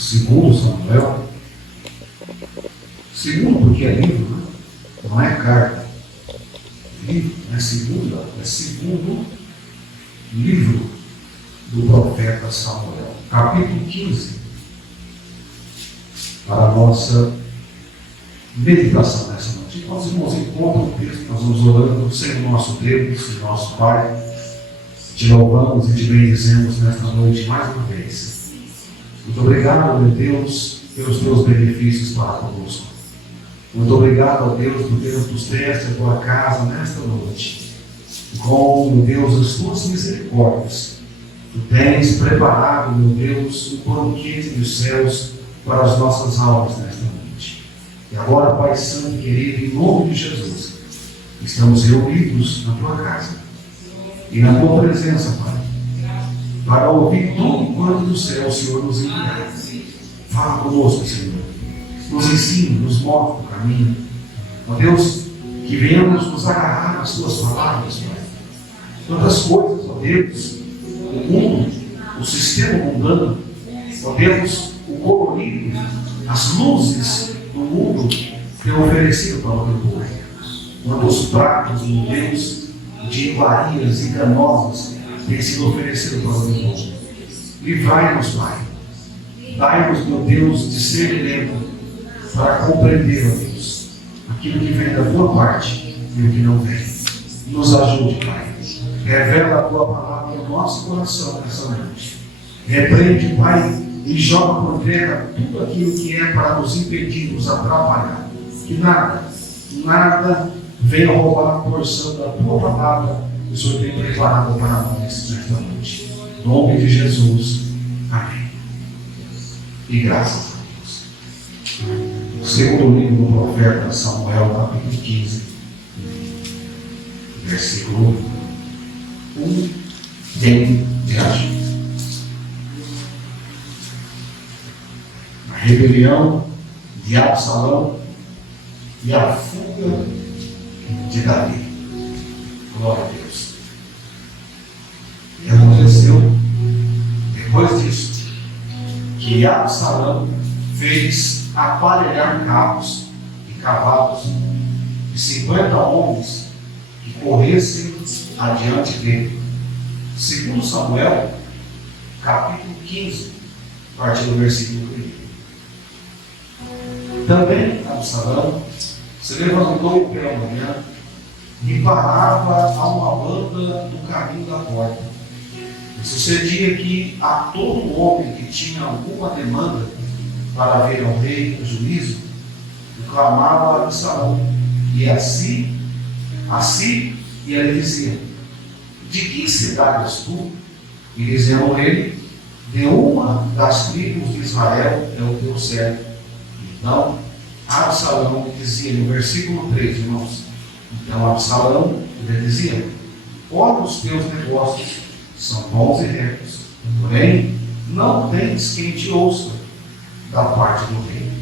Segundo Samuel, segundo porque é livro, né? Não é carta. Livro, não é segundo, é segundo livro do profeta Samuel. Capítulo 15. Para a nossa meditação nessa noite. Então, os irmãos encontram o texto, nós vamos orando, Senhor nosso Deus e nosso Pai. Te louvamos e te bendizemos nesta noite mais uma vez. Muito obrigado, meu Deus, pelos teus benefícios para conosco. Muito obrigado, ó Deus, por Deus nos deste a tua casa nesta noite. Com, meu Deus, as tuas misericórdias. Tu tens preparado, meu Deus, um banquete dos céus para as nossas almas nesta noite. E agora, Pai Santo e querido, em nome de Jesus, estamos reunidos na tua casa e na tua presença, Pai, para ouvir tudo quanto do céu o Senhor nos enviar. Fala conosco, Senhor. Nos ensine, nos mostre o caminho. Ó Deus, que venhamos nos agarrar às tuas palavras, Pai. Tantas coisas, ó Deus, o mundo, o sistema mundano, ó Deus, o colorido, as luzes do mundo que é oferecido para o teu povo. Quantos pratos, meu Deus, de iguarias enganosas têm sido oferecidos para o teu povo. Livrai-nos, Pai. Dai-nos, meu Deus, discernimento para compreender, ó Deus, aquilo que vem da tua parte e o que não vem. Nos ajude, Pai. Revela a tua palavra no nosso coração nessa noite. Repreende, Pai, e joga por terra tudo aquilo que é para nos impedir, nos atrapalhar. Que nada venha roubar a porção da tua palavra que o Senhor tem preparado para nós nesta noite. Em nome de Jesus. Amém. E graças a Deus. Segundo livro do profeta Samuel, capítulo 15, versículo 1 em diante. A rebelião de Absalão e a fuga de Davi. Glória a Deus. E aconteceu, depois disso, que Absalão fez aparelhar carros e cavalos de 50 homens que corressem adiante dele. Segundo Samuel, capítulo 15, a partir do versículo 1. Também Absalão se levantou pela manhã e parava a uma banda no caminho da porta. E sucedia que a todo homem que tinha alguma demanda para ver ao rei o juízo, clamava a Absalão, e assim e ele dizia: de que cidade és tu? E diziam a ele: de uma das tribos de Israel é o teu servo. Então Absalão dizia no versículo 3, irmãos. Então Absalão ele dizia: olha, os teus negócios são bons e retos, porém não tens quem te ouça da parte do rei.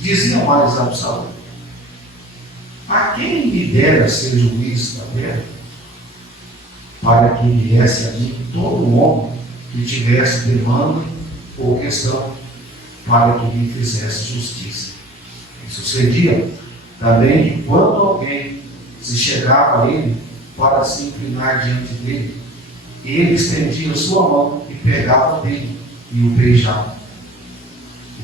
Dizia mais Absalão: a quem me dera ser juiz da terra, para que viesse a mim todo homem que tivesse demanda ou questão, para que me fizesse justiça. E sucedia também que quando alguém se chegava a ele para se inclinar diante dele, ele estendia sua mão e pegava dele e o beijava.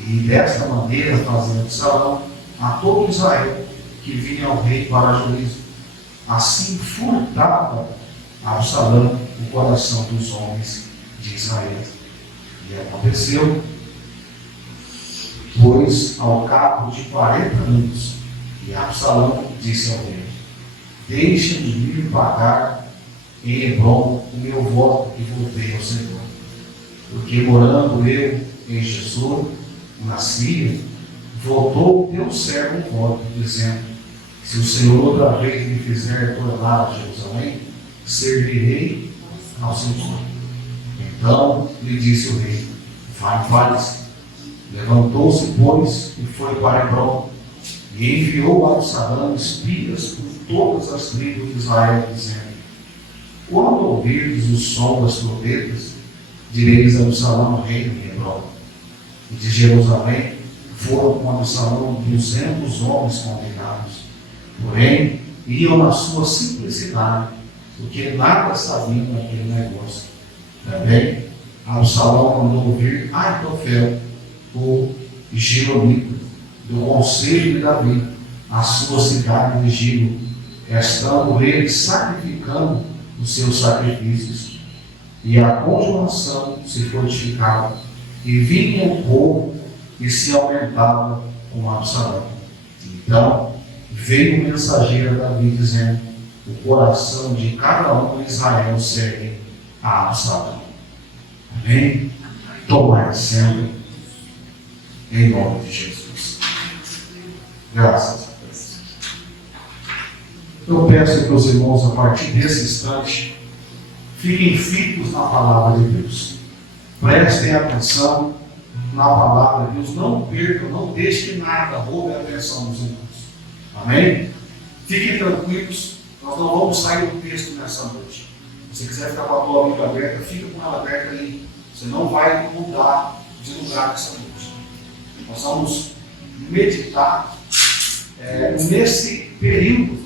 E desta maneira fazia Absalão a todo Israel que vinha ao rei para juízo. Assim furtava Absalão o coração dos homens de Israel. E aconteceu, pois, ao cabo de 40 anos, e Absalão disse ao rei: deixa-me ir pagar em Hebrom o meu voto e voltei ao Senhor. Porque morando eu em Gesur, na Síria, votou o teu servo um voto, dizendo: se o Senhor outra vez me fizer tornar a Jerusalém, servirei ao Senhor. Então lhe disse o rei: vai em paz. Levantou-se, pois, e foi para Hebrom, e enviou a Absalão espias por todas as tribos de Israel, dizendo: quando ouvirdes o som das trombetas, direis a Absalão, rei de Hebrom: e de Jerusalém foram com Absalão 200 homens convidados. Porém, iam na sua simplicidade, porque nada sabiam daquele negócio. Também, Absalão mandou ouvir Aitofel, o Gironita, do conselho de Davi, a sua cidade de Gilo, estando ele sacrificando os seus sacrifícios. E a conjuração se fortificava, e vinha o povo e se aumentava com Absalão. Então veio o mensageiro a Davi dizendo: o coração de cada um de Israel segue a Absalão. Amém? Tomai assento em nome de Jesus. Graças a Deus. Eu peço que os irmãos, a partir desse instante, fiquem fitos na palavra de Deus. Prestem atenção na palavra de Deus. Não percam, não deixem que nada roube a atenção dos irmãos. Amém? Fiquem tranquilos, nós não vamos sair do texto nessa noite. Se você quiser ficar com a tua Bíblia aberta, fica com ela aberta aí. Você não vai mudar de lugar nessa noite. Nós vamos meditar nesse período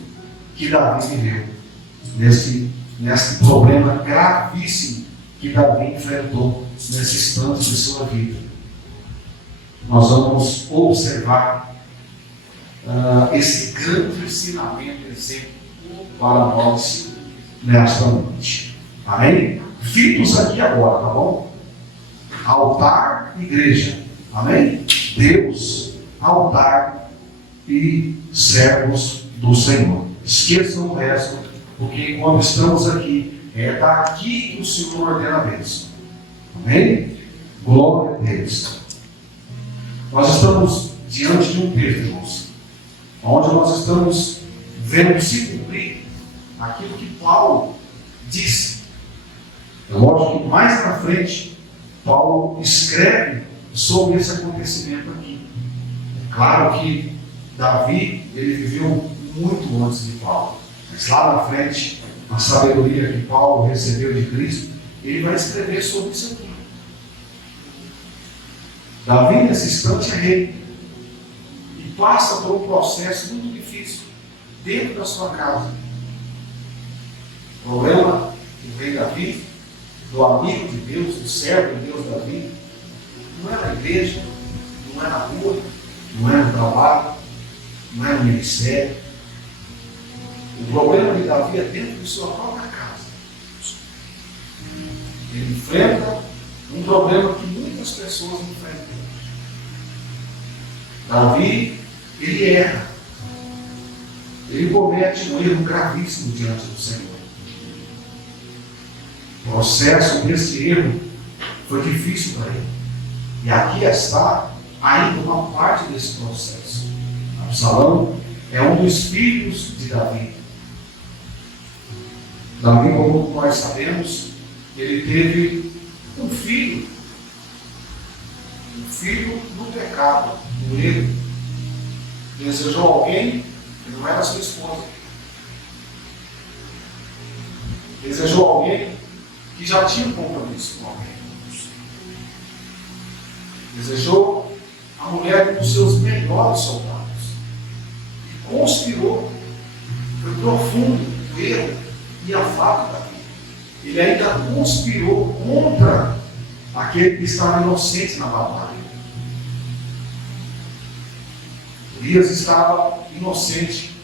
que Davi viveu, nesse problema gravíssimo que Davi enfrentou nesse instante de sua vida. Nós vamos observar esse grande ensinamento, exemplo para nós nesta noite. Amém? Fitos aqui agora, tá bom? Altar, igreja. Amém? Deus, altar e servos do Senhor. Esqueçam o resto, porque quando estamos aqui, é daqui que o Senhor ordena a bênção. Amém? Glória a Deus. Nós estamos diante de um texto, irmãos, onde nós estamos vendo se cumprir aquilo que Paulo disse. É lógico que mais na frente, Paulo escreve sobre esse acontecimento aqui. É claro que Davi, ele viveu muito antes de Paulo, mas lá na frente, a sabedoria que Paulo recebeu de Cristo, ele vai escrever sobre isso aqui. Davi, nesse instante, é rei e passa por um processo muito difícil dentro da sua casa. O problema do rei Davi, do amigo de Deus, do servo de Deus Davi, não é na igreja, não é na rua, não é no trabalho, não é no ministério. O problema de Davi é dentro de sua própria casa. Ele enfrenta um problema que muitas pessoas enfrentam. Davi, ele erra. Ele comete um erro gravíssimo diante do Senhor. O processo desse erro foi difícil para ele. E aqui está ainda uma parte desse processo. Absalão é um dos filhos de Davi. Davi, como nós sabemos, ele teve um filho no pecado, no erro. Desejou alguém que não era sua esposa. Desejou alguém que já tinha um compromisso com alguém. Desejou a mulher dos seus melhores soldados. E conspirou. Foi profundo o erro e a falta da vida. Ele ainda conspirou contra aquele que estava inocente na batalha. Urias estava inocente,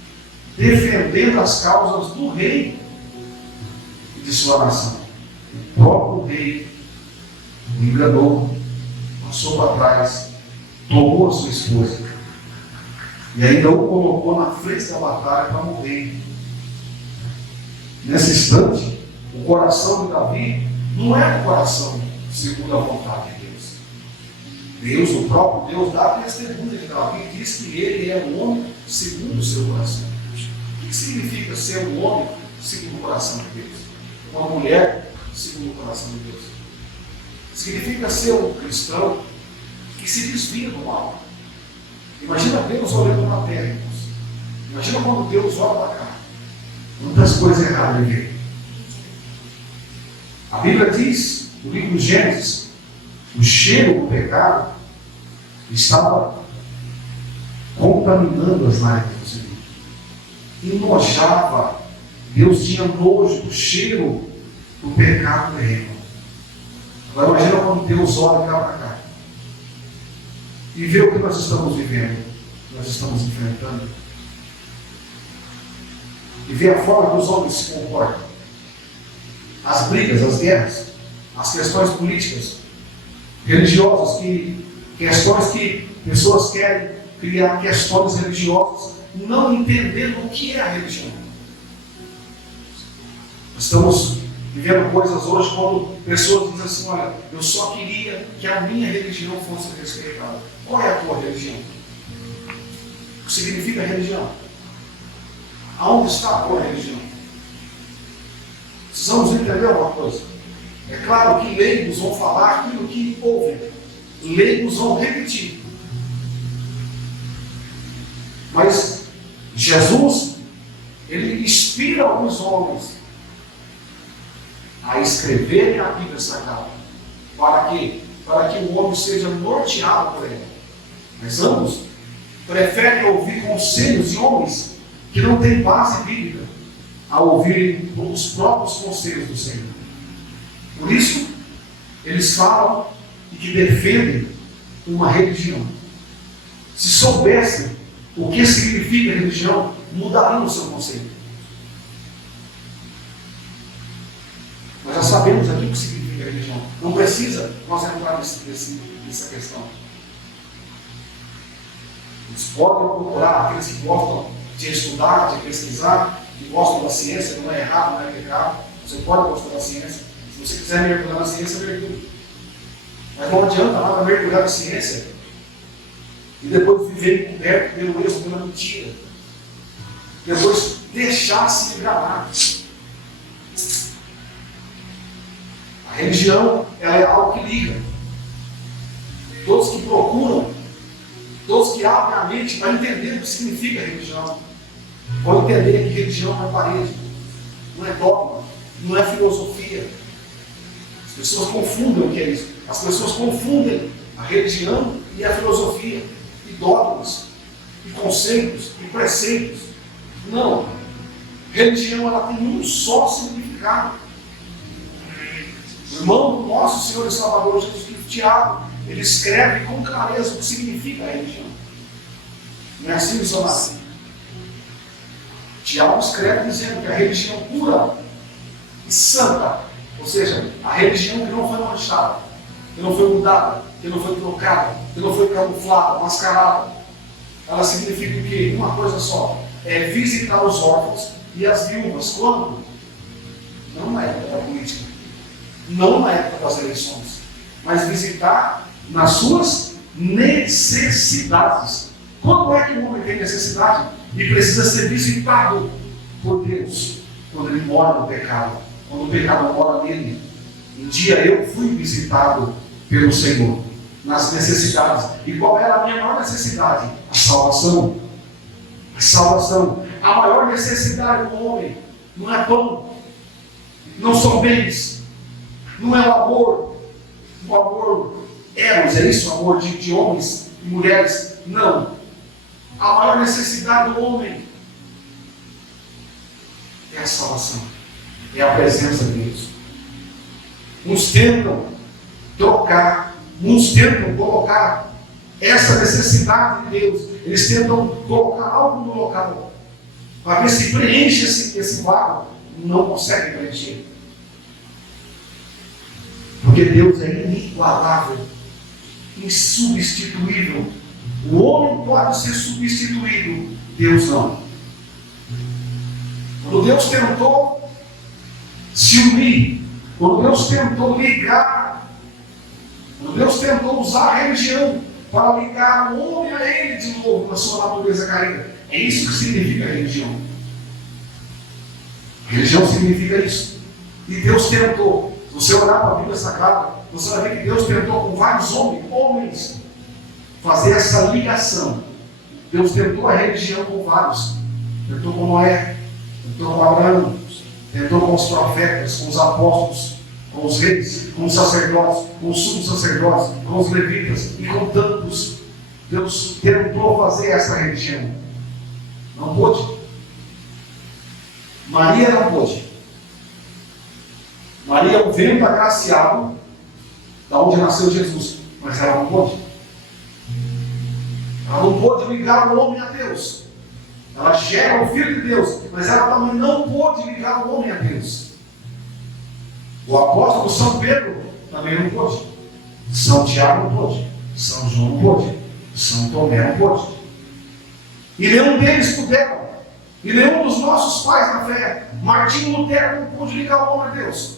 defendendo as causas do rei e de sua nação. O próprio rei o enganou, passou para trás, tomou a sua esposa e ainda o colocou na frente da batalha para morrer. Nesse instante, o coração de Davi não é um coração segundo a vontade de Deus. Deus, o próprio Deus, dá testemunha de Davi e diz que ele é um homem segundo o seu coração. O que significa ser um homem segundo o coração de Deus? Uma mulher segundo o coração de Deus? Significa ser um cristão que se desvia do mal. Imagina Deus olhando para a terra, irmãos. Imagina quando Deus olha para cá. Quantas coisas erradas ele vê. A Bíblia diz, no livro de Gênesis, o cheiro do pecado estava contaminando as lágrimas do Senhor. Enojava. Deus tinha nojo do cheiro do pecado terreno. Agora imagina quando Deus olha cá para cá e vê o que nós estamos vivendo, nós estamos enfrentando, e vê a forma que os homens se comportam, as brigas, as guerras, as questões políticas, religiosas, questões que pessoas querem criar questões religiosas, não entendendo o que é a religião. Estamos vivendo coisas hoje quando pessoas dizem assim: olha, eu só queria que a minha religião fosse respeitada. Qual é a tua religião? O que significa religião? Aonde está a tua religião? Precisamos entender uma coisa. É claro que leigos vão falar aquilo que ouvem, leigos vão repetir. Mas Jesus, ele inspira alguns homens a escreverem a Bíblia Sagrada. Para quê? Para que o homem seja norteado por ela. Mas ambos preferem ouvir conselhos de homens que não têm base bíblica a ouvirem os próprios conselhos do Senhor. Por isso, eles falam e que defendem uma religião. Se soubessem o que significa religião, mudariam o seu conceito. Nós já sabemos aqui o que significa religião. Não precisa nós entrar nessa questão. Eles podem procurar aqueles que gostam de estudar, de pesquisar, que gostam da ciência, não é errado, não é pecado. Você pode gostar da ciência. Se você quiser mergulhar na ciência, mergulhe. Mas não adianta nada mergulhar na ciência e depois viver encoberto pelo erro, pela mentira. Depois deixar-se enganar. A religião, ela é algo que liga. Todos que procuram, todos que abrem a mente para entender o que significa religião, vão entender que religião não é parede, não é dogma, não é filosofia. As pessoas confundem o que é isso. As pessoas confundem a religião e a filosofia, e dogmas, e conceitos, e preceitos. Não. Religião, ela tem um só significado. O irmão do nosso Senhor e Salvador Jesus Cristo, Tiago, ele escreve com clareza o que significa a religião. Não é assim, missionário? Tiago escreve dizendo que a religião pura e santa, ou seja, a religião que não foi manchada, que não foi mudada, que não foi trocada, que não foi camuflada, mascarada, ela significa o quê? Uma coisa só: é visitar os órfãos e as viúvas. Quando? Não na época da política, não na época das eleições, mas visitar nas suas necessidades. Quando é que o homem tem necessidade e precisa ser visitado por Deus? Quando ele mora no pecado, quando o pecado mora nele. Um dia eu fui visitado pelo Senhor nas necessidades. E qual era a minha maior necessidade? A salvação. A salvação. A maior necessidade do homem não é pão, não são bens, não é o amor eros, é isso? O amor de homens e mulheres? Não. A maior necessidade do homem é a salvação, é a presença de Deus. Uns tentam trocar, uns tentam colocar essa necessidade de Deus, eles tentam colocar algo no local para ver se preenche esse vago. Não conseguem preencher, porque Deus é inigualável, insubstituível. O homem pode ser substituído, Deus não. Quando Deus tentou se unir, quando Deus tentou ligar, quando Deus tentou usar a religião para ligar o homem a Ele de novo na sua natureza caída, é isso que significa a religião. Religião significa isso. E Deus tentou. Se você olhar para a Bíblia Sagrada, você vai ver que Deus tentou com vários homens fazer essa ligação. Deus tentou a religião com vários. Tentou com Noé, tentou com Abraão, tentou com os profetas, com os apóstolos, com os reis, com os sacerdotes, com os sumos sacerdotes, com os levitas e com tantos Deus tentou fazer essa religião. Não pôde. Maria não pôde. Maria é o vento agraciado da onde nasceu Jesus, mas ela não pôde. Ela não pôde ligar o homem a Deus. Ela gera o Filho de Deus, mas ela também não pôde ligar o homem a Deus. O apóstolo São Pedro também não pôde. São Tiago não pôde. São João não pôde. São Tomé não pôde. E nenhum deles puderam. E nenhum dos nossos pais na fé. Martinho Lutero não pôde ligar o homem a Deus.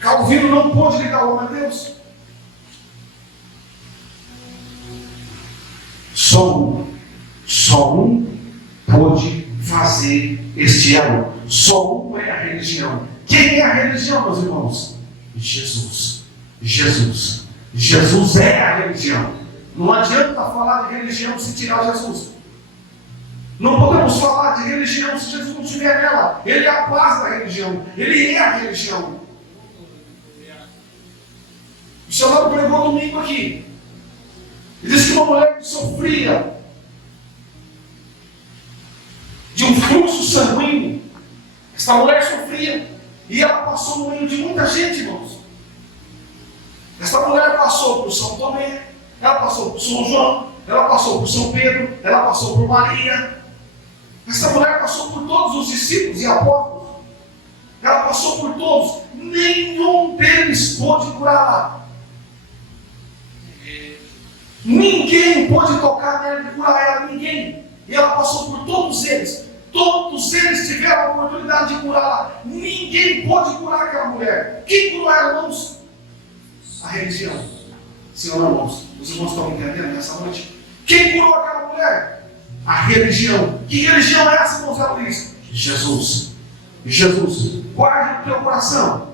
Calvino não pôde ligar o homem a Deus. Só um pôde fazer este elo. Só um é a religião. Quem é a religião, meus irmãos? Jesus. Jesus. Jesus é a religião. Não adianta falar de religião se tirar Jesus. Não podemos falar de religião se Jesus não estiver nela. Ele é a base da religião. Ele é a religião. O missionário pregou domingo aqui. Ele disse que uma mulher que sofria de um fluxo sanguíneo, essa mulher sofria, e ela passou no meio de muita gente, irmãos. Essa mulher passou por São Tomé, ela passou por São João, ela passou por São Pedro, ela passou por Maria. Essa mulher passou por todos os discípulos e apóstolos. Ela passou por todos. Nenhum deles pôde curá-la. Ninguém pôde tocar nela e curar ela, ninguém. E ela passou por todos eles. Todos eles tiveram a oportunidade de curá-la. Ninguém pôde curar aquela mulher. Quem curou ela, irmãos? A religião. Senhor, irmãos, os irmãos estão entendendo nessa noite? Quem curou aquela mulher? A religião. Que religião é essa, irmãos? Ela diz: Jesus. Jesus. Guarde no teu coração.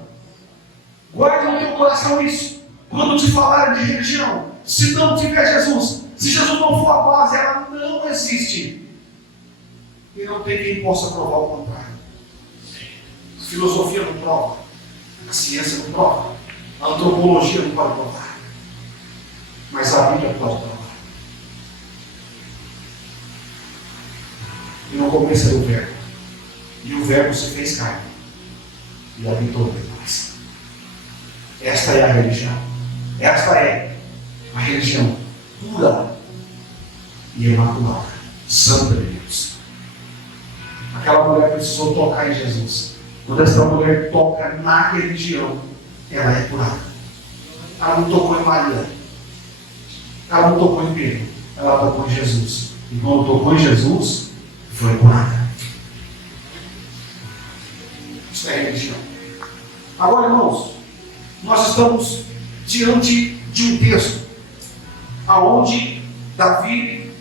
Guarde no teu coração isso. Quando te falarem de religião, se não tiver Jesus, se Jesus não for a base, ela não existe. E não tem quem possa provar o contrário. A filosofia não prova. A ciência não prova. A antropologia não pode provar. Mas a Bíblia pode provar. E no começo era o Verbo. E o Verbo se fez carne. E habitou entre nós. Esta é a religião. Esta é a religião pura e imaculada. Santa de Deus. Aquela mulher precisou tocar em Jesus. Quando essa mulher toca na religião, ela é curada. Ela não tocou em Maria. Ela não tocou em Pedro. Ela tocou em Jesus. E quando tocou em Jesus, foi curada. Isso é religião. Agora, irmãos, nós estamos diante de um texto aonde Davi,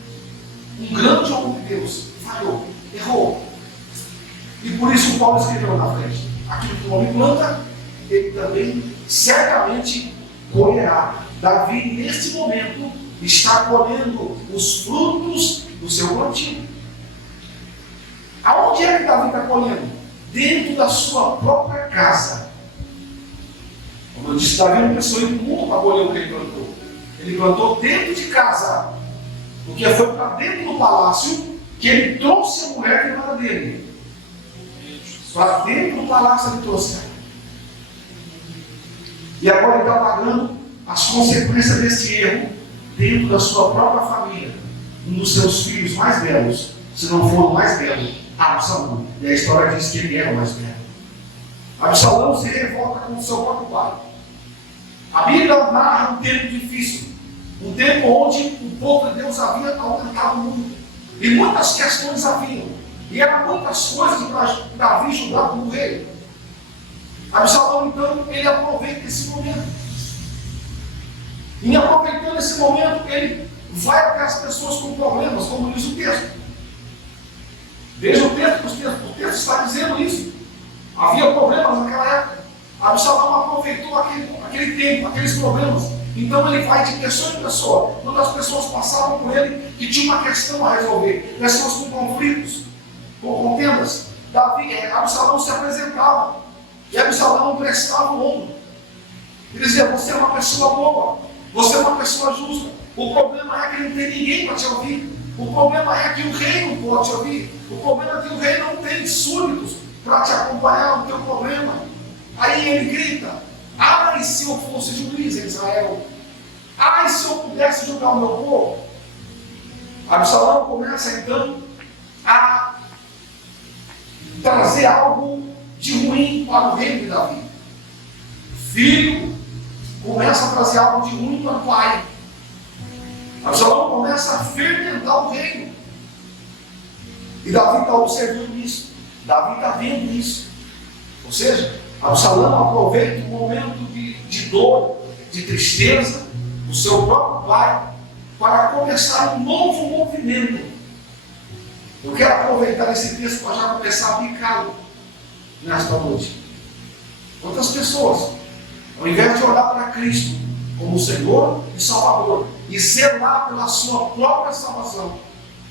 um grande homem de Deus, falhou, errou. E por isso Paulo escreveu na frente: aquilo que o homem planta, ele também certamente colherá. Davi, neste momento, está colhendo os frutos do seu plantio. Aonde é que Davi está colhendo? Dentro da sua própria casa. Como eu disse, Davi não pensou em muito para colher o que ele plantou. Ele plantou dentro de casa. Porque foi para dentro do palácio que ele trouxe a mulher que não era dele. Para dentro do palácio ele trouxe ela. E agora ele está pagando as consequências desse erro dentro da sua própria família. Um dos seus filhos mais belos, se não for o mais belo, Absalão. E a história diz que ele era o mais belo. Absalão se revolta com o seu próprio pai. A Bíblia narra um tempo difícil. Um tempo onde o povo de Deus havia aumentado muito. E muitas questões haviam. E eram muitas coisas para Davi julgar como rei. Absalão, então, ele aproveita esse momento. E aproveitando esse momento, ele vai até as pessoas com problemas, como diz o texto. Veja o texto, o texto está dizendo isso. Havia problemas naquela época. Absalão aproveitou aquele tempo, aqueles problemas. Então ele vai de pessoa em pessoa. Quando as pessoas passavam por ele, que tinha uma questão a resolver, pessoas com conflitos, com contendas, Absalão se apresentava. E Absalão prestava o ombro. Ele dizia: você é uma pessoa boa, Você é uma pessoa justa. O problema é que não tem ninguém para te ouvir. O problema é que o rei não pode te ouvir. O problema é que o rei não tem súditos para te acompanhar no teu problema. Aí ele grita: ai, se eu fosse juiz em Israel! Ai, se eu pudesse julgar o meu povo! Absalão começa então a trazer algo de ruim para o reino de Davi. Filho começa a trazer algo de ruim para o pai. Absalão começa a fermentar o reino. E Davi está observando isso. Davi está vendo isso. Ou seja, Absalão aproveita o momento de dor, de tristeza do seu próprio pai para começar um novo movimento. Eu quero aproveitar esse texto para já começar a aplicá-lo nesta noite. Quantas pessoas, ao invés de olhar para Cristo como Senhor e Salvador e zelar pela sua própria salvação,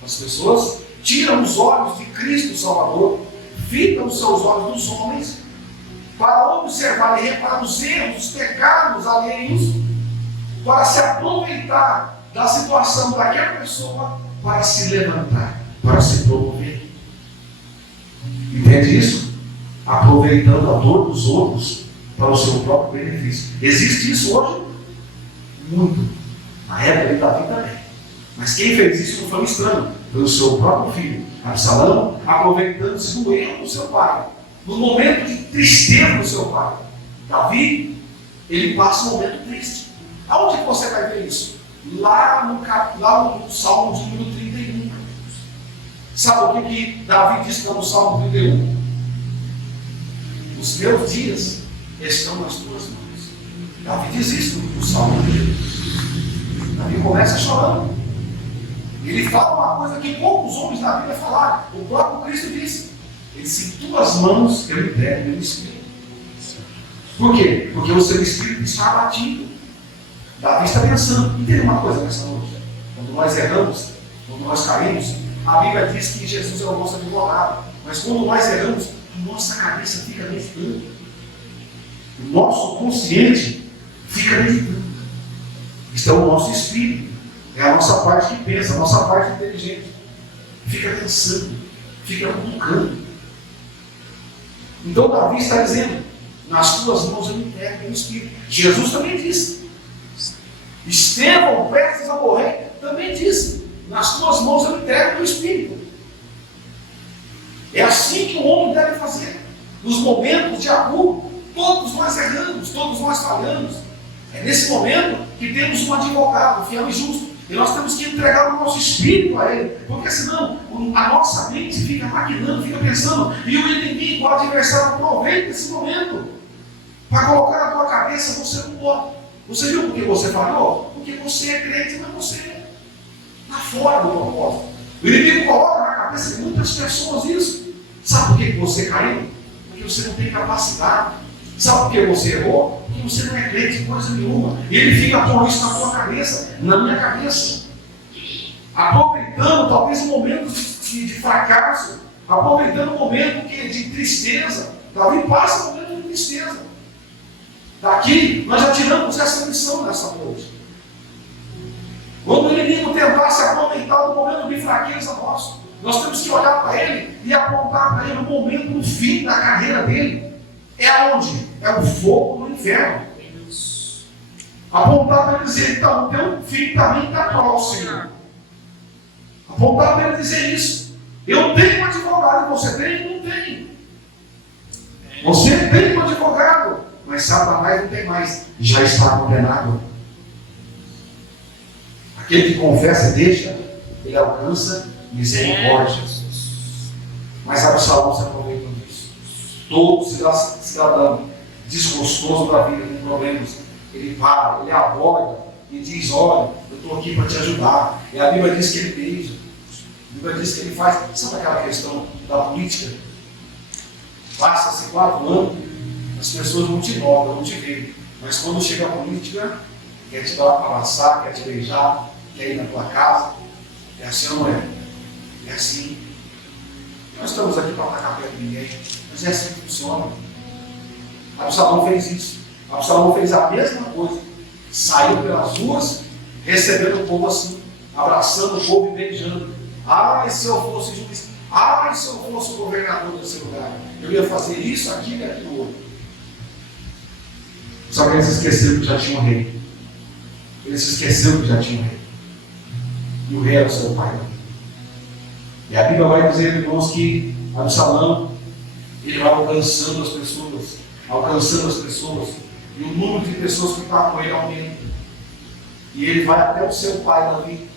as pessoas tiram os olhos de Cristo Salvador, fitam os seus olhos dos homens para observar e reparar os erros, os pecados alheios, para se aproveitar da situação daquela pessoa para se levantar, para se promover. Entende isso? Aproveitando a dor dos outros para o seu próprio benefício. Existe isso hoje? Muito. Na época de Davi também. Mas quem fez isso não foi um estranho, foi o seu próprio filho, Absalão, aproveitando-se do erro do seu pai, no momento de tristeza do seu pai. Davi, ele passa um momento triste. Aonde que você vai ver isso? Lá no Salmo de número 31. Sabe o que Davi diz no Salmo 31? Os meus dias estão nas tuas mãos. Davi diz isso no Salmo dele. Davi começa chorando. Ele fala uma coisa que poucos homens da Bíblia falaram. O próprio Cristo disse: ele disse, em tuas mãos eu entrego meu espírito. Por quê? Porque o seu espírito está abatido. Davi está pensando. Entende uma coisa nessa noite? Quando nós erramos, quando nós caímos, a Bíblia diz que Jesus é o nosso advogado. Mas quando nós erramos, a nossa cabeça fica meditando. O nosso consciente fica meditando. Isto é o nosso espírito. É a nossa parte que pensa, a nossa parte inteligente. Fica pensando, fica cutucando. Então Davi está dizendo: nas tuas mãos eu entrego o espírito. Jesus também disse. Estevão, prestes a morrer, também disse: nas tuas mãos eu entrego o espírito. É assim que o homem deve fazer. Nos momentos de apuro, todos nós erramos, todos nós falhamos. É nesse momento que temos um advogado fiel e justo. E nós temos que entregar o nosso espírito a ele. Porque senão a nossa mente fica maquinando, fica pensando. E o inimigo, o adversário, aproveita esse momento para colocar na tua cabeça: você não pode. Você viu por que você falhou? Porque você é crente, mas você está fora do propósito. O inimigo coloca na cabeça de muitas pessoas isso. Sabe por que você caiu? Porque você não tem capacidade. Sabe por que você errou? Porque você não é crente em coisa nenhuma. E ele fica pondo isso na tua cabeça, na minha cabeça. Aproveitando talvez um momento de fracasso, aproveitando um momento de tristeza. Davi passa um momento de tristeza. Daqui nós já tiramos essa lição nessa noite. Quando o inimigo tentar se aproveitar do momento de fraqueza nosso, nós temos que olhar para ele e apontar para ele o momento do fim da carreira dele. É aonde? É o fogo do inferno. Apontar para ele dizer: então, o teu fim também está próximo. Apontar para ele dizer isso. Eu tenho um advogado, você tem? Não tem. Você tem um advogado, mas Satanás não tem mais. Já está condenado. Aquele que confessa e deixa, ele alcança misericórdia. Mas Absalão se aproveitou disso. Todo cidadão desgostoso da vida, com problemas, ele para, ele aborda e diz: olha, eu estou aqui para te ajudar. E a Bíblia diz que ele beija. A Bíblia diz que ele faz. Sabe aquela questão da política? Passa-se 4 anos, as pessoas não te notam, não te veem. Mas quando chega a política, quer te dar para abraçar, quer te beijar, quer ir na tua casa. É assim ou não é? É assim. Nós estamos aqui para atacar perto de ninguém, mas é assim que funciona. Absalão fez isso. Absalão fez a mesma coisa. Saiu pelas ruas, recebendo o povo assim, abraçando o povo e beijando. Ai, se eu fosse juiz, ai, se eu fosse o governador desse lugar, eu ia fazer isso, aquilo e aquilo outro. Só que eles esqueceram que já tinha um rei. Eles esqueceram que já tinha um rei. E o rei era o seu pai. E a Bíblia vai dizer, irmãos, que Absalão, ele vai alcançando as pessoas, e o número de pessoas que estão com ele aumenta. E ele vai até o seu pai Davi,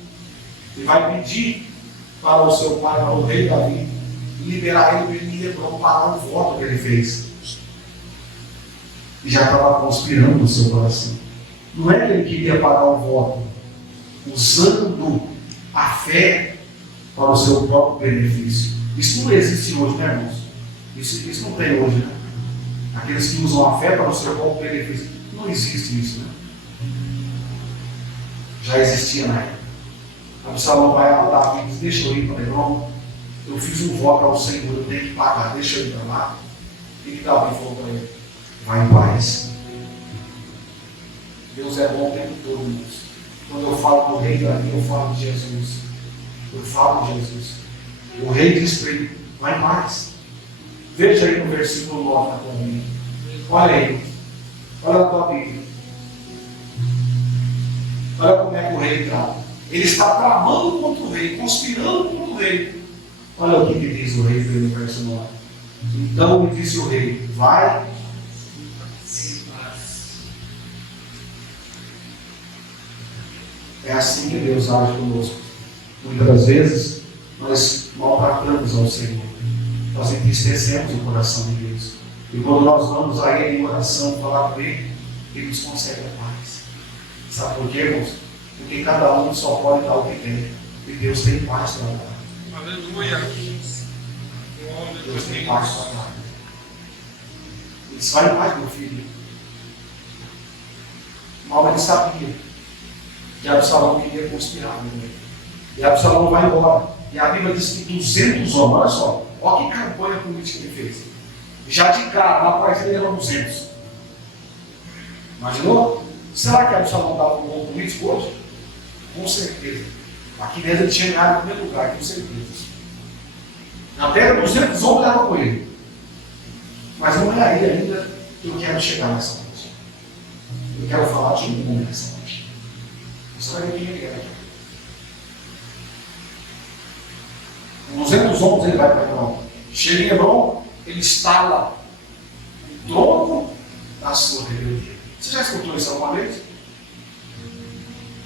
e vai pedir para o seu pai, para o rei Davi, liberar ele em Hebron, parar o voto que ele fez. E já estava conspirando no seu coração. Não é que ele queria parar o voto, usando a fé para o seu próprio benefício. Isso não existe hoje, né, irmãos? Isso não tem hoje, né? Aqueles que usam a fé para o seu próprio benefício. Não existe isso, né? Já existia na época. Absalão vai a Davi e diz: deixa eu ir para Hebron. Eu fiz um voto ao Senhor, eu tenho que pagar, deixa eu ir para lá. E Davi falou para ele: vai em paz. Deus é bom o tempo todo, irmãos. Quando eu falo do rei Davi, eu falo de Jesus. Eu falo de Jesus. O rei diz para ele: vai em paz. Veja aí no versículo 9 na tua Bíblia. Olha aí. Olha a tua Bíblia. Olha como é que o rei trata. Ele está tramando contra o rei, conspirando contra o rei. Olha o que diz o rei no verso 9. Então me disse o rei: vai em paz. É assim que Deus age conosco. Muitas das vezes nós maltratamos ao Senhor. Nós entristecemos o coração de Deus. E quando nós vamos a Ele em oração falar com Ele, Ele nos concede a paz. Sabe por quê, irmãos? Porque cada um só pode dar o que tem. E Deus tem paz para dar. Aleluia. Deus tem paz para dar. Ele disse: vai em paz, meu filho. Mal ele sabia que Absalão queria conspirar com ele. E Absalão vai embora. E a Bíblia diz que 200 homens, olha só, olha que campanha política ele fez. Já de cara, lá atrás ele eram 200. Imaginou? Será que Absalão dava um bom político hoje? Com certeza. Aqui dentro ele tinha ganhado em primeiro lugar, com certeza. Até 200 homens levam com ele. Mas não é aí ainda que eu quero chegar nessa noite. Eu quero falar de um homem nessa noite. Você vai ver quem ele é. Com 200 homens ele vai para Hebron. Chega em Hebron, ele instala o trono da sua rebeldia. Você já escutou isso alguma vez?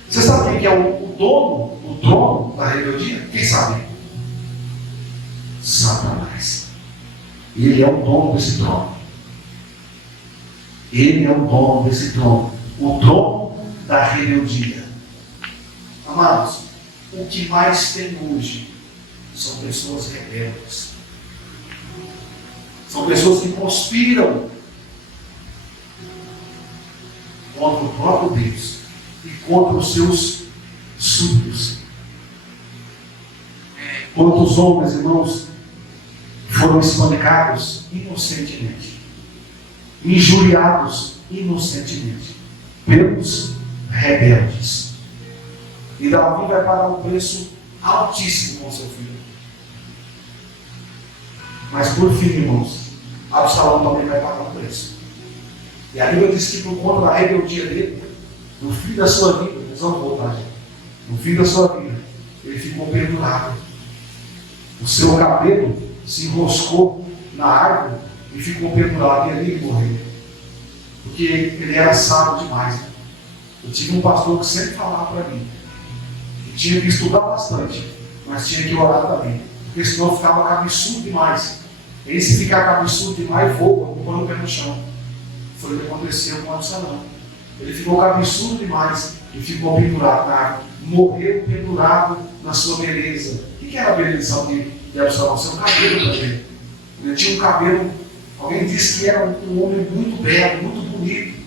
Você sabe quem é o dono do trono da rebeldia? Quem sabe? Satanás. Ele é o dono desse trono. Ele é o dono desse trono. O trono da rebeldia. Amados, o que mais tem hoje são pessoas rebeldes. São pessoas que conspiram contra o próprio Deus e contra os seus súditos. Quantos homens, irmãos, foram espancados inocentemente, injuriados inocentemente pelos rebeldes. E Davi vai pagar um preço altíssimo com seu filho. Mas por fim, irmãos, Absalão também vai pagar um preço. E a Bíblia diz que por conta da rebeldia dele, no fim da sua vida, eles vão voltar, gente. No fim da sua vida, ele ficou pendurado. O seu cabelo se enroscou na árvore e ficou pendurado, e ali ele morreu. Porque ele era sábio demais. Né? Eu tive um pastor que sempre falava para mim que tinha que estudar bastante, mas tinha que orar também, porque senão ficava cabeçudo demais. E se ficar cabeçudo demais, voa, põe o pé no chão. Foi o que aconteceu com Absalão. Ele ficou cabeçudo demais e ficou pendurado na árvore. Morreu pendurado na sua beleza. O que era a beleza de Absalão? Seu cabelo também. Ele tinha um cabelo, alguém disse que era um homem muito belo, muito bonito,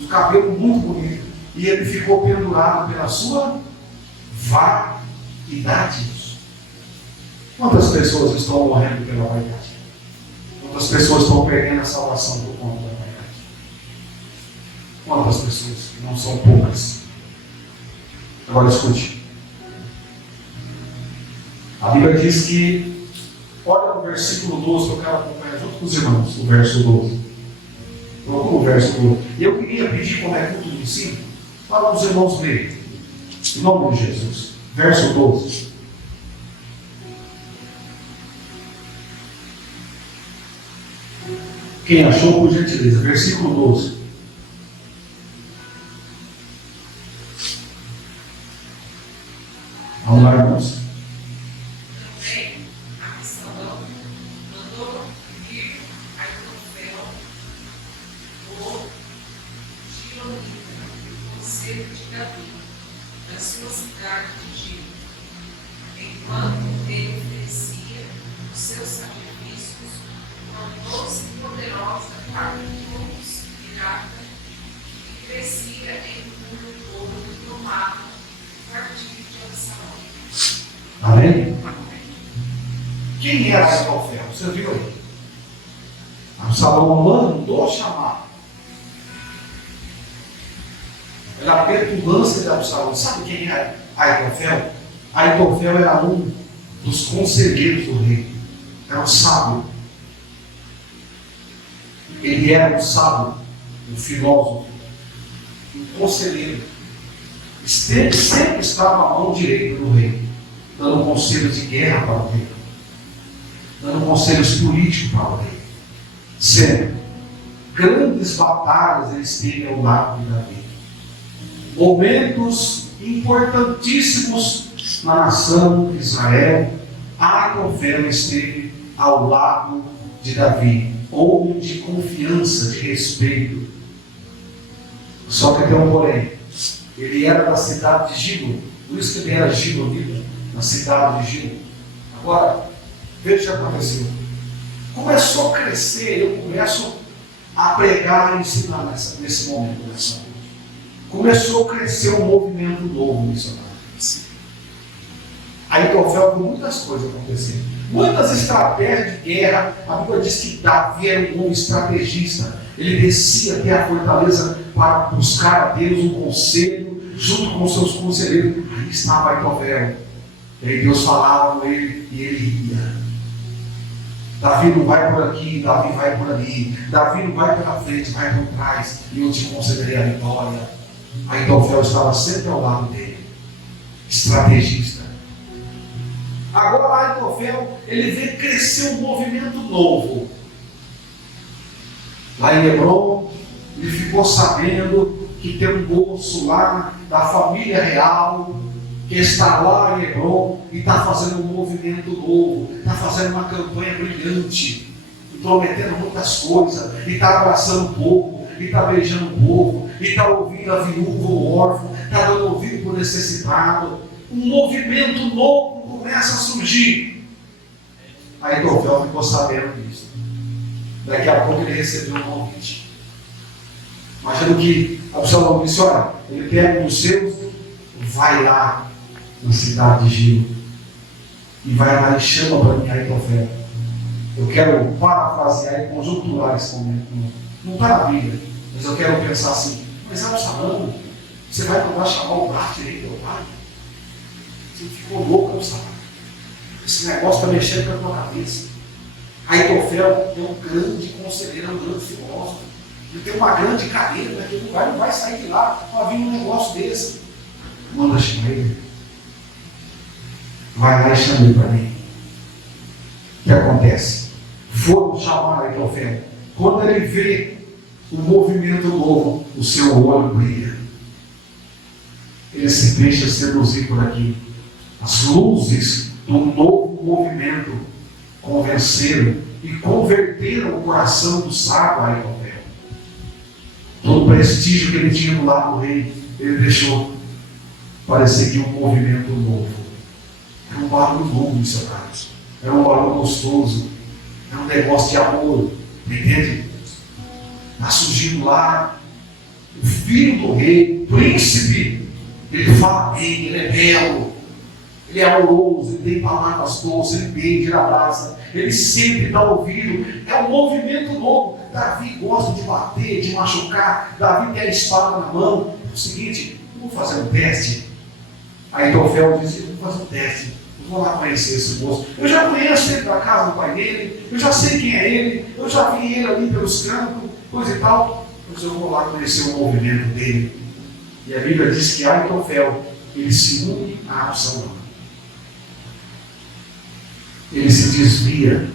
um cabelo muito bonito. E ele ficou pendurado pela sua vaidade. Quantas pessoas estão morrendo pela vaidade? Quantas pessoas estão perdendo a salvação por conta da vaidade? Quantas pessoas? Não são poucas. Agora escute. A Bíblia diz que, olha no versículo 12, eu quero acompanhar junto com os irmãos, o verso 12. Procura o verso 12. E eu queria pedir, como é culto de ensino, para os irmãos lerem. Em nome de Jesus. Verso 12. Quem achou, por gentileza. Versículo 12. Vamos lá, irmãos. Também Absalão mandou vir Aitofel, o Gilonita, o conselho de Davi, da sua cidade de Gilo, enquanto ele oferecia os seus sacrifícios com doce e poderosa carne de lobos e pirata, e crescia em um ouro no mato, partido de Absalão. Amém? Quem era Aitofel? Você viu aí? Absalão mandou chamar. Era a petulância de Absalão. Sabe quem era Aitofel? Aitofel era um dos conselheiros do rei. Era um sábio. Ele era um sábio, um filósofo, um conselheiro. Sempre estava à mão direita do rei, dando conselhos de guerra para o rei, dando conselhos políticos para o rei. Sempre. Grandes batalhas eles teve ao lado de Davi. Momentos importantíssimos na nação de Israel, Aitofel esteve ao lado de Davi, homem de confiança, de respeito. Só que tem um porém. Ele era da cidade de Gilo, por isso que ele era Gilonita, na cidade de Gilo. Agora, veja o que aconteceu. Começou a crescer, eu começo a pregar e ensinar nesse momento, nessa noite. Começou a crescer um movimento novo missionário. Aitofel viu muitas coisas acontecendo. Muitas estratégias de guerra. A Bíblia diz que Davi era um homem estrategista. Ele descia até a fortaleza para buscar a Deus um conselho, junto com seus conselheiros. Aí estava Aitofel. E aí Deus falava com ele e ele ia. Davi não vai por aqui, Davi vai por ali. Davi não vai pela frente, vai por trás. E eu te concederei a vitória. Aitofel estava sempre ao lado dele. Estrategista. Agora Aitofel, ele vê crescer um movimento novo. Lá em Hebron, ele ficou sabendo que tem um moço lá da família real, que está lá em Hebron e está fazendo um movimento novo, está fazendo uma campanha brilhante, prometendo muitas coisas, e está abraçando o povo, e está beijando o povo, e está ouvindo a viúva, o órfão, está dando ouvido para o necessitado. Um movimento novo começa a surgir. Aitofel ficou sabendo disso. Daqui a pouco ele recebeu um convite. Imagina que Absalão disse: olha, ele pega um dos seus, vai lá na cidade de Gilo e vai lá e chama para mim Aitofel. Eu quero parafrasear e conjunturar esse momento. Não está na Bíblia, mas eu quero pensar assim: mas Absalão, você vai mandar chamar o braço direito do pai? Você ficou louco, Absalão. Esse negócio está mexendo com a tua cabeça. Aitofel é um grande conselheiro, é um grande filósofo. Ele tem uma grande carreira, né? Ele não vai sair de lá para vir um negócio desse. Manda chamar ele. Vai lá e chama ele para mim. O que acontece? Foram chamar Aitofel. Quando ele vê o movimento novo, o seu olho brilha. Ele se deixa seduzir por aqui. As luzes do novo movimento convenceram e converteram o coração do sábio Aitofel. Todo o prestígio que ele tinha do lado do rei, ele deixou para seguir um movimento novo. Era um barulho novo, missionários. Era um barulho gostoso. Era um negócio de amor. Entende? Está surgindo lá o filho do rei, o príncipe. Ele fala bem, ele é belo. Ele é amoroso, ele tem palavras doces, ele beija, ele abraça, ele sempre dá ouvido. É um movimento novo. Davi gosta de bater, de machucar. Davi tem a espada na mão. É o seguinte, vamos fazer um teste. Aí Aitofel disse, vamos fazer um teste. Eu vou lá conhecer esse moço. Eu já conheço ele da casa do pai dele, eu já sei quem é ele, eu já vi ele ali pelos campos, coisa e tal. Mas eu vou lá conhecer o movimento dele. E a Bíblia diz que Aitofel, ele se une a Absalão. Ele se desvia.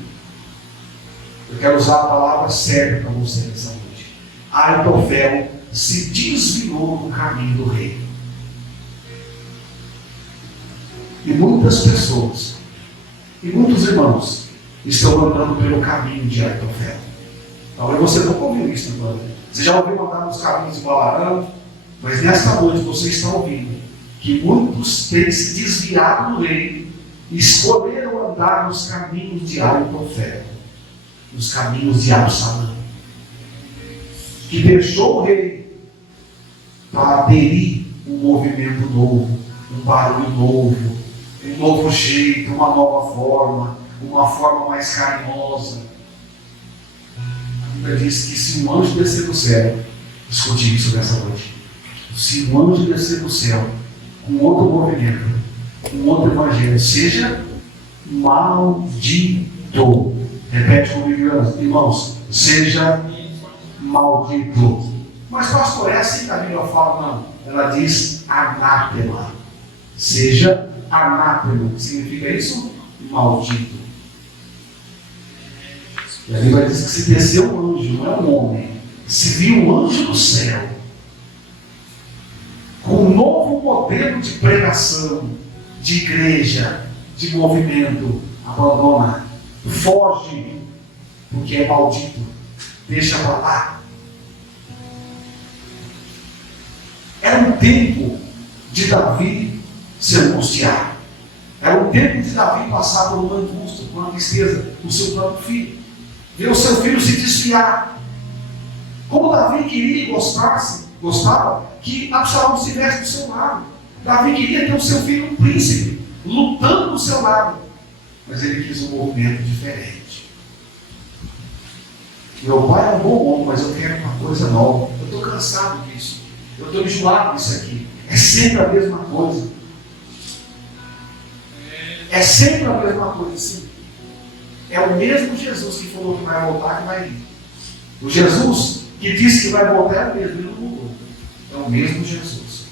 Eu quero usar a palavra certa para você nessa noite. Aitofel se desviou do caminho do rei. E muitas pessoas, e muitos irmãos, estão andando pelo caminho de Aitofel. Talvez você nunca ouviu isso agora. Você já ouviu andar nos caminhos de Balaão, mas nesta noite você está ouvindo que muitos têm se desviado do rei e escolheram andar nos caminhos de Aitofel, nos caminhos de Absalão, que deixou o rei para aderir um movimento novo, um barulho novo, um novo jeito, uma nova forma, uma forma mais carinhosa. A Bíblia diz que se um anjo descer do céu, escute isso nessa noite, se um anjo descer do céu com outro movimento, um outro evangelho, seja maldito. Repete comigo, irmãos, seja maldito. Mas pastor, é assim que a Bíblia fala? Não, ela diz anátema. Seja anátema. Significa isso? Maldito. E a Bíblia diz que se descer um anjo, não é um homem, se viu um anjo do céu com um novo modelo de pregação, de igreja, de movimento, abandona, foge, porque é maldito, deixa para lá. Era um tempo de Davi se angustiar, era um tempo de Davi passar por uma angústia, por uma tristeza, com o seu próprio filho, ver o seu filho se desviar. Como Davi queria e gostava que Absalão estivesse do seu lado. Davi queria ter o seu filho um príncipe, lutando do seu lado. Mas ele quis um movimento diferente. Meu pai é um bom homem, mas eu quero uma coisa nova. Eu estou cansado disso. Eu estou enjoado disso aqui. É sempre a mesma coisa. É sempre a mesma coisa, sim. É o mesmo Jesus que falou que vai voltar, que vai ir. O Jesus que disse que vai voltar é o mesmo, ele não mudou. É o mesmo Jesus.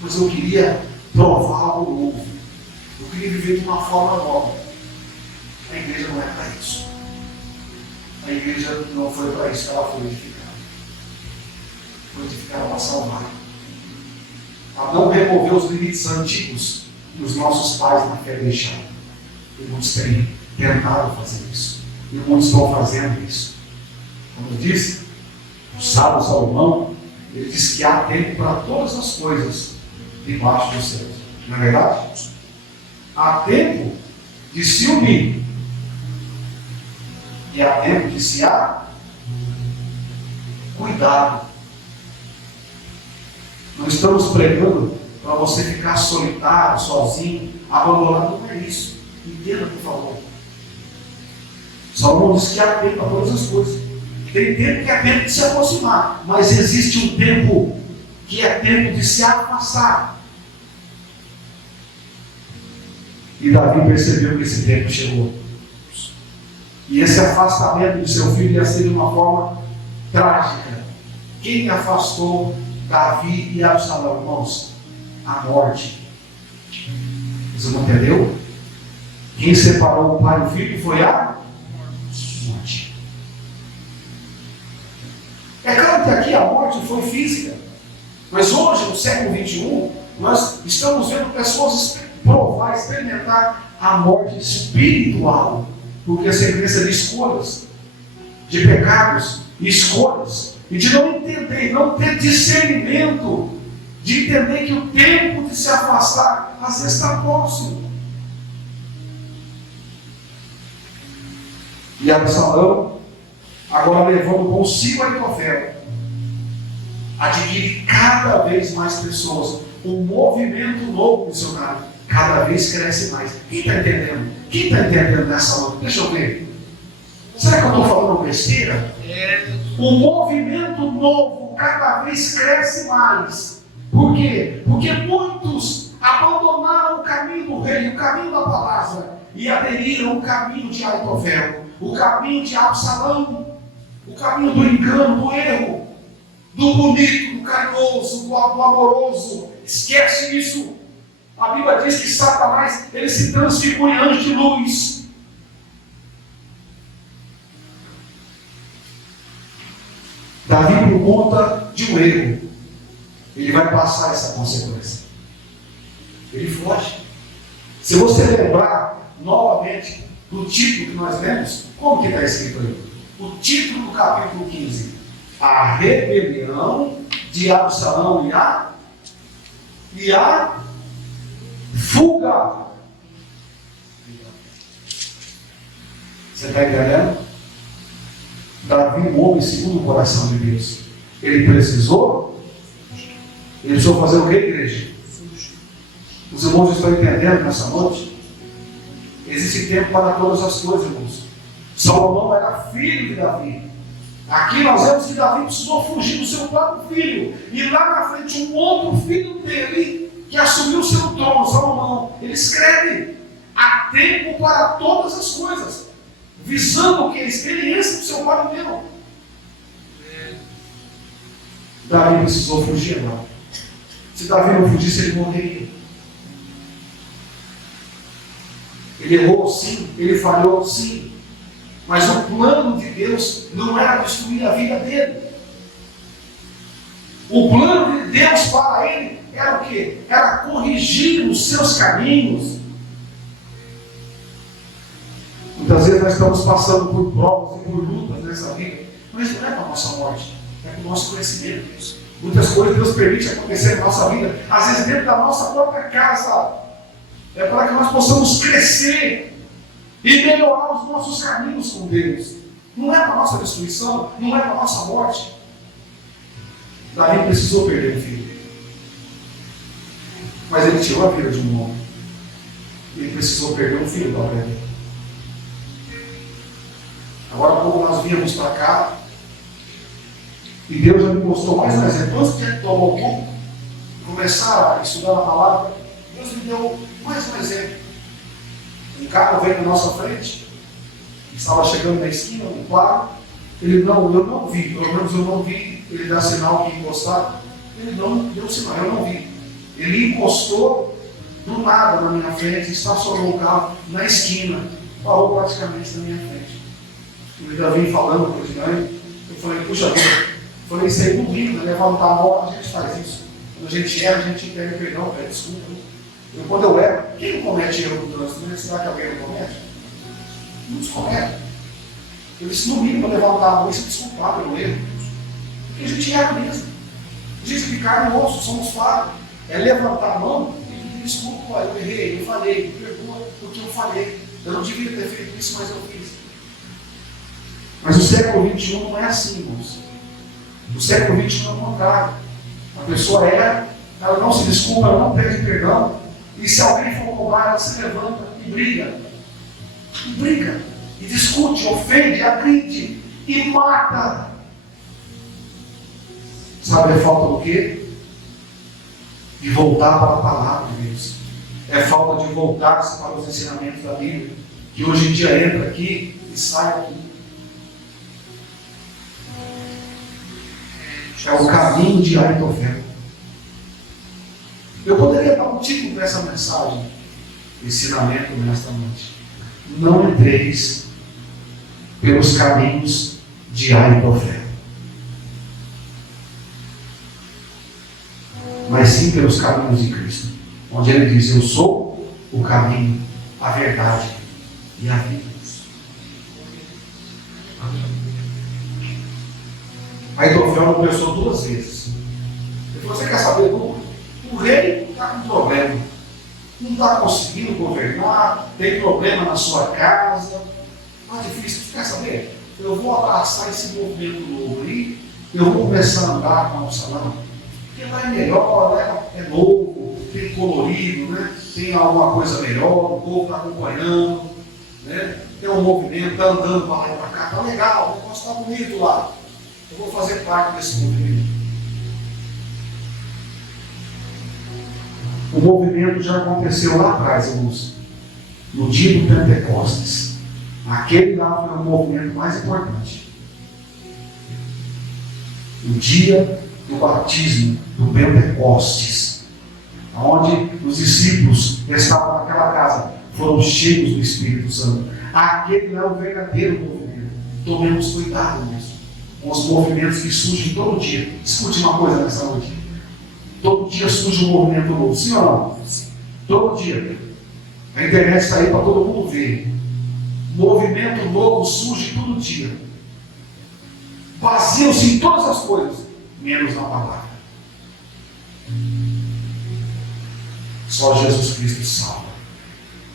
Mas eu queria provar algo novo. Eu queria viver de uma forma nova. A igreja não é para isso. A igreja não foi para isso que ela foi edificada. Foi edificada para salvar. Para não remover os limites antigos que os nossos pais na fé deixaram. E muitos têm tentado fazer isso. E muitos estão fazendo isso. Como eu disse, o sábio Salomão, ele diz que há tempo para todas as coisas debaixo dos céus. Não é verdade? Há tempo de se unir. E há tempo de se cuidado. Não estamos pregando para você ficar solitário, sozinho, abandonado. Não é isso. Entenda, por favor. Salomão diz que há tempo para todas as coisas. Tem tempo que é tempo de se aproximar, mas existe um tempo que é tempo de se afastar. E Davi percebeu que esse tempo chegou. E esse afastamento de seu filho ia ser de uma forma trágica. Quem afastou Davi e Absalão, irmãos? A morte. Você não entendeu? Quem separou o pai e o filho foi a morte. É claro que aqui a morte foi física, mas hoje, no século XXI, nós estamos vendo pessoas provar, experimentar a morte espiritual, porque a sequência de escolhas, de pecados, escolhas, e de não entender, não ter discernimento, de entender que o tempo de se afastar às vezes está próximo. E Absalão, agora levando consigo Aitofel, adquire cada vez mais pessoas. Um movimento novo missionário cada vez cresce mais. Quem está entendendo? Quem está entendendo nessa noite? Deixa eu ver. Será que eu estou falando besteira? O movimento novo cada vez cresce mais. Por quê? Porque muitos abandonaram o caminho do rei, o caminho da palavra, e aderiram ao caminho de Aitofel, o caminho de Absalão, o caminho do engano, do erro, do bonito, do carinhoso, do amoroso. Esquece isso. A Bíblia diz que Satanás, ele se transfigura em anjo de luz. Davi, por conta de um erro, ele vai passar essa consequência. Ele foge. Se você lembrar novamente do título que nós lemos, como que está escrito aí? O título do capítulo 15. A rebelião de Absalão e a fuga. Você está entendendo? Davi, um homem segundo o coração de Deus. Ele precisou fazer o que, igreja? Os irmãos estão entendendo nessa noite? Existe tempo para todas as coisas, irmãos. Salomão era filho de Davi. Aqui nós vemos que Davi precisou fugir do seu próprio filho. E lá na frente, um outro filho dele, que assumiu o seu trono, Salomão, ele escreve: há tempo para todas as coisas, visando o que? A experiência do seu pai deu. Davi precisou fugir agora. Se Davi não fugisse, ele morreria. Ele errou sim, ele falhou sim. Mas o plano de Deus não era destruir a vida dele. O plano de Deus para ele era o quê? Era corrigir os seus caminhos. Muitas vezes nós estamos passando por provas e por lutas nessa vida, mas não é para a nossa morte, é para o nosso crescimento. Muitas coisas Deus permite acontecer na nossa vida, às vezes dentro da nossa própria casa, é para que nós possamos crescer e melhorar os nossos caminhos com Deus. Não é para a nossa destruição, não é para a nossa morte. Davi precisou perder o filho, mas ele tirou a vida de um homem. Ele precisou perder um filho da vida. Agora, como nós viemos para cá, e Deus já me mostrou mais um exemplo. Antes de tomar o culto, começar a estudar a palavra, Deus me deu mais um exemplo. Um carro veio na nossa frente, estava chegando na esquina, no claro. Eu não vi, pelo menos eu não vi ele dar sinal que encostar. Ele não deu sinal, eu não vi. Ele encostou do nada na minha frente, estacionou o carro na esquina, parou praticamente na minha frente. E eu vim falando com o Ednei, eu falei: puxa vida, falei, isso aí não liga, levantar a mão, a gente faz isso. Quando a gente erra, a gente pede perdão, pede desculpa. Quando eu erro, quem não comete erro no trânsito? Será que alguém não comete? Muitos cometem. Eu disse: no mínimo, levantar a mão e se desculpar pelo erro. Porque a gente erra mesmo. A gente fica carne e osso, somos falhos. É levantar a mão e pedir desculpa: eu errei, eu falei, me perdoa porque eu falei. Eu não devia ter feito isso, mas eu fiz. Mas o século XXI não é assim, irmãos. O século XXI é o contrário. A pessoa erra, ela não se desculpa, ela não pede perdão. E se alguém for roubar, ela se levanta e briga. E briga. E discute, ofende, agride e mata. Sabe, é falta do quê? De voltar para a palavra de Deus. É falta de voltar-se para os ensinamentos da Bíblia, que hoje em dia entra aqui e sai aqui. É o caminho de Aitofel. Eu poderia dar um título para essa mensagem, ensinamento nesta noite: não entreis pelos caminhos de Aitofel, mas sim pelos caminhos de Cristo, onde ele diz: eu sou o caminho, a verdade e a vida. Aitofel não pensou duas vezes. Ele falou: você quer saber, Lu? O rei está com problema, não está conseguindo governar, tem problema na sua casa, está difícil. Você quer saber? Eu vou abraçar esse movimento novo aí Eu vou começar a andar com o salão, porque lá é melhor, né? É novo, tem colorido, né? Tem alguma coisa melhor, o povo está acompanhando, né? Tem um movimento, está andando para lá e para cá, está legal, o negócio está bonito lá. Eu vou fazer parte desse movimento. O movimento já aconteceu lá atrás, irmãos, no dia do Pentecostes. Aquele lá foi o movimento mais importante. O dia do batismo, do Pentecostes, onde os discípulos que estavam naquela casa foram cheios do Espírito Santo. Aquele é o verdadeiro movimento. Tomemos cuidado, irmãos, com os movimentos que surgem todo dia. Escute uma coisa nessa noite. Todo dia surge um movimento novo, sim ou não? Todo dia. A internet está aí para todo mundo ver. Movimento novo surge todo dia. Baseiam-se em todas as coisas, menos na palavra. Só Jesus Cristo salva.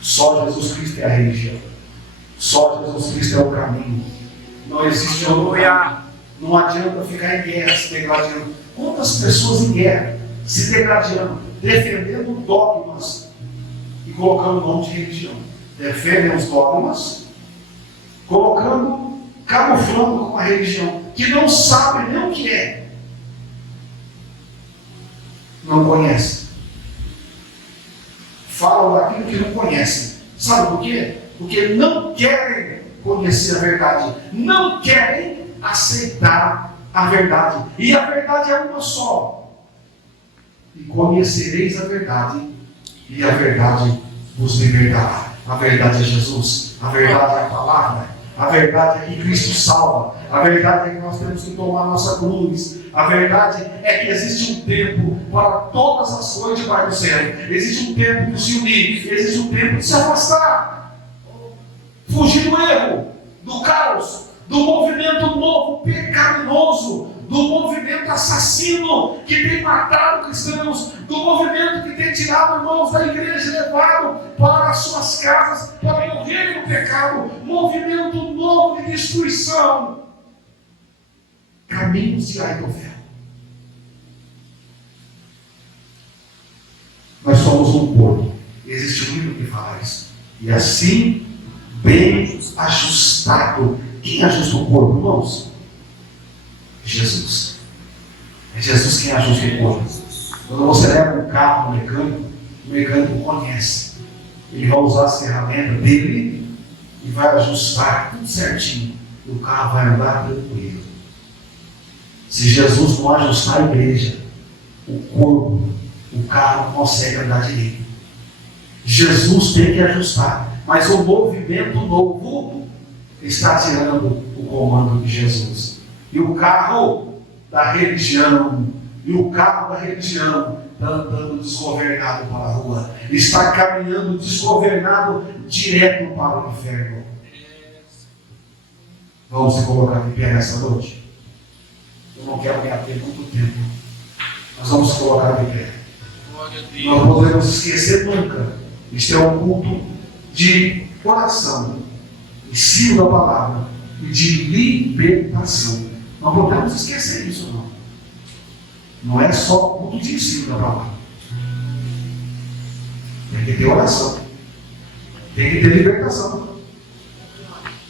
Só Jesus Cristo é a religião. Só Jesus Cristo é o caminho. Não existe outro caminho. Não adianta ficar em guerra se degradando. Quantas pessoas em guerra se degradando, defendendo dogmas e colocando o nome de religião? Defendem os dogmas, camuflando com a religião, que não sabe nem o que é. Não conhece. Falam daquilo que não conhecem. Sabe por quê? Porque não querem conhecer a verdade. Não querem aceitar a verdade. E a verdade é uma só. E conhecereis a verdade, e a verdade vos libertará. A verdade é Jesus. A verdade é a palavra. A verdade é que Cristo salva. A verdade é que nós temos que tomar nossa cruz. A verdade é que existe um tempo para todas as coisas debaixo do céu. Existe um tempo de se unir. Existe um tempo de se afastar. Fugir do erro, do caos, do movimento novo, pecaminoso, do movimento assassino que tem matado cristãos, do movimento que tem tirado irmãos da igreja e levado para as suas casas para morrerem no pecado. Movimento novo de destruição. Caminhos de Aitofel. Nós somos um corpo. Existe muito o que falar isso. E assim, bem ajustado. Quem ajusta o corpo, irmãos? Jesus. É Jesus quem ajusta o corpo. Quando você leva um carro no mecânico, o mecânico conhece. Ele vai usar as ferramentas dele e vai ajustar tudo certinho. E o carro vai andar tranquilo. Se Jesus não ajustar a igreja, o corpo, o carro não consegue andar direito. Jesus tem que ajustar. Mas o movimento novo está tirando o comando de Jesus. E o carro da religião, está andando desgovernado para a rua. Está caminhando desgovernado direto para o inferno. Vamos se colocar de pé nessa noite? Eu não quero ganhar muito tempo. Nós vamos se colocar de pé. Não podemos esquecer nunca. Isto é um culto de oração, ensino da palavra e de libertação. Não podemos esquecer isso, não. Não é só culto de ensino da palavra. Tem que ter oração. Tem que ter libertação.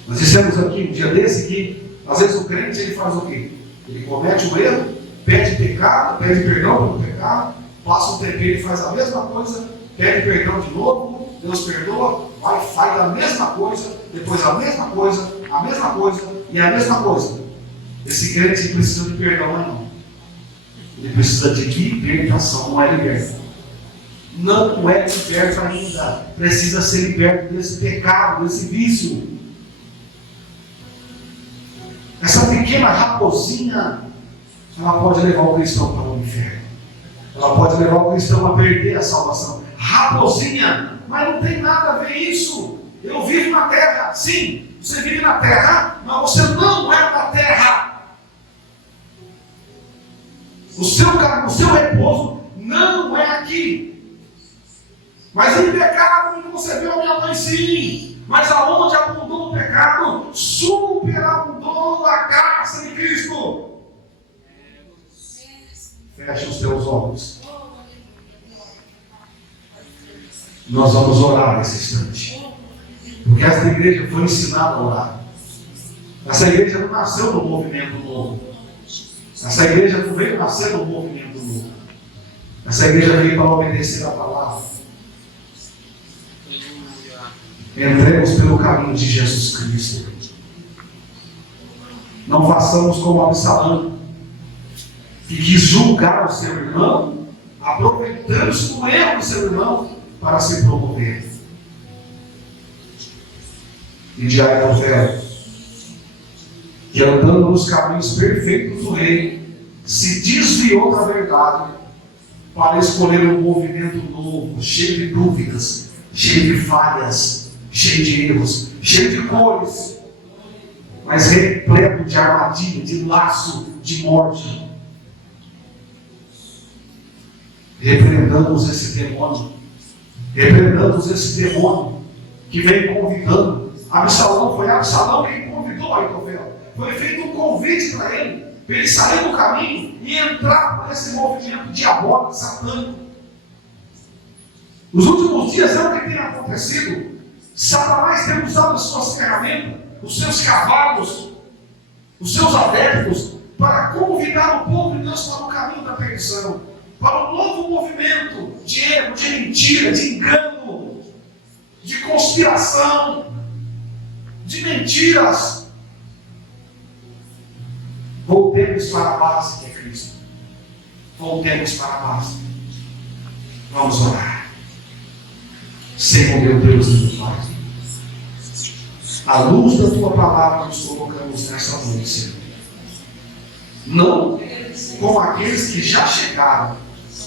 Nós dissemos aqui um dia desse que às vezes o crente ele faz o quê? Ele comete um erro, pede pecado, pede perdão pelo pecado, passa um tempinho e faz a mesma coisa, pede perdão de novo, Deus perdoa, vai e faz a mesma coisa, depois a mesma coisa e a mesma coisa. Esse crente precisa de perdão, não. Ele precisa de libertação, não é liberto. Não é liberto ainda. Precisa ser liberto desse pecado, desse vício. Essa pequena raposinha, ela pode levar o cristão para o inferno. Ela pode levar o cristão a perder a salvação. Raposinha, mas não tem nada a ver isso. Eu vivo na terra. Sim, você vive na terra, mas você não é da terra. O seu repouso não é aqui. Mas em pecado, você vê a minha mãe, sim. Mas aonde abundou o pecado, superabundou a graça de Cristo. Feche os teus olhos. Nós vamos orar nesse instante. Porque essa igreja foi ensinada a orar. Essa igreja não nasceu no movimento novo. Essa igreja não veio nascer no movimento novo. Essa igreja veio para obedecer a palavra. Entremos pelo caminho de Jesus Cristo. Não façamos como Absalão, que quis julgar o seu irmão, aproveitando-se do erro do seu irmão para se promover. E de Aitofel, que andando nos caminhos perfeitos do rei, se desviou da verdade para escolher um movimento novo, cheio de dúvidas, cheio de falhas, cheio de erros, cheio de cores, mas repleto de armadilha, de laço, de morte. Repreendamos esse demônio. Repreendamos esse demônio que vem convidando. Absalão, foi Absalão quem convidou Aitofel. Foi feito um convite para ele sair do caminho e entrar por esse movimento diabólico, satânico. Nos últimos dias é o que tem acontecido. Satanás tem usado as suas ferramentas, os seus cavalos, os seus adeptos, para convidar o povo de Deus para o caminho da perdição, para um novo movimento de erro, de mentira, de engano, de conspiração, de mentiras. Voltemos para a base que é Cristo. Voltemos para a base. Vamos orar. Senhor meu Deus e meu Pai, à luz da Tua palavra nos colocamos nesta noite, Senhor. Não como aqueles que já chegaram,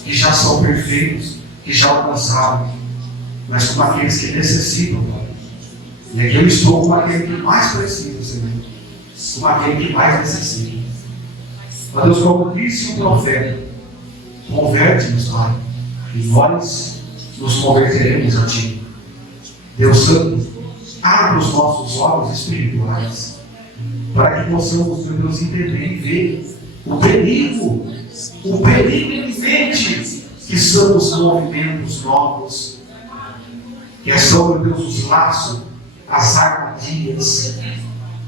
que já são perfeitos, que já alcançaram, mas como aqueles que necessitam, Pai. E aqui eu estou como aquele que mais precisa, Senhor. Como aquele que mais necessita. Ó Deus, como disse o profeta, converte-nos, Pai, e nós nos converteremos a Ti. Deus Santo, abre os nossos olhos espirituais, para que possamos, meu Deus, entender e ver o perigo iminente que são os movimentos novos, que são, meu Deus, os laços, as armadilhas,